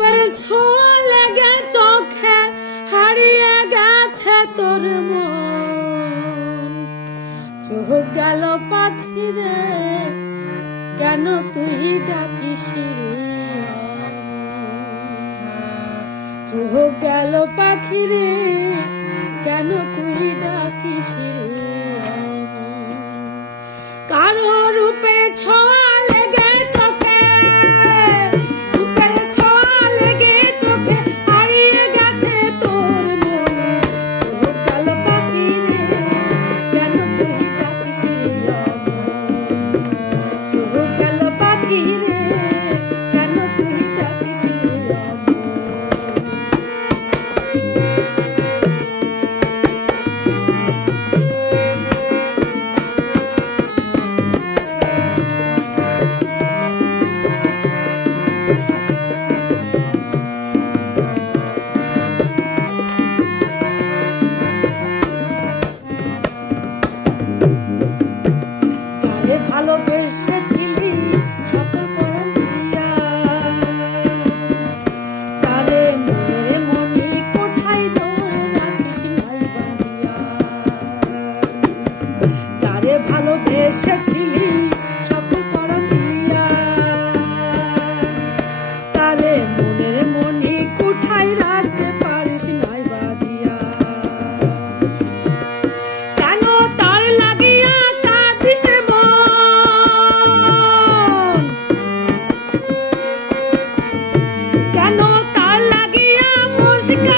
রূপের ছোঁয়া লেগে চোখে হারিয়ে গেছে তোর মন। চোখ গেল পাখি রে, কেন তুই ডাকিস রে? চোখ গেল পাখি রে, কেন তুই ডাকিস রে? কারো রূপের ছোঁয়া লেগে চোখে, রূপের ছোঁয়া লেগে চোখে হারিয়ে গেছে তোর মন। চোখ গেল পাখি রে, কেন তুই ডাকিস রে? চোখ গেল পাখি রে, কেন তুই ডাকিস রে? ভালোবেসেছিলি সকল পরাণ দিয়া, তারে মনের মনি কোঠায় ধরে রাখিস নাই বাঁধিয়া। যারে ভালোবেসেছিলি সকল পরাণ দিয়া, তারে মনের মনি কোঠায় রাখতে পারিস নাই বাঁধিয়া। কেন তার লাগিয়া কাঁদিস রে মন? কেন তার লাগিয়া মুর্শিকা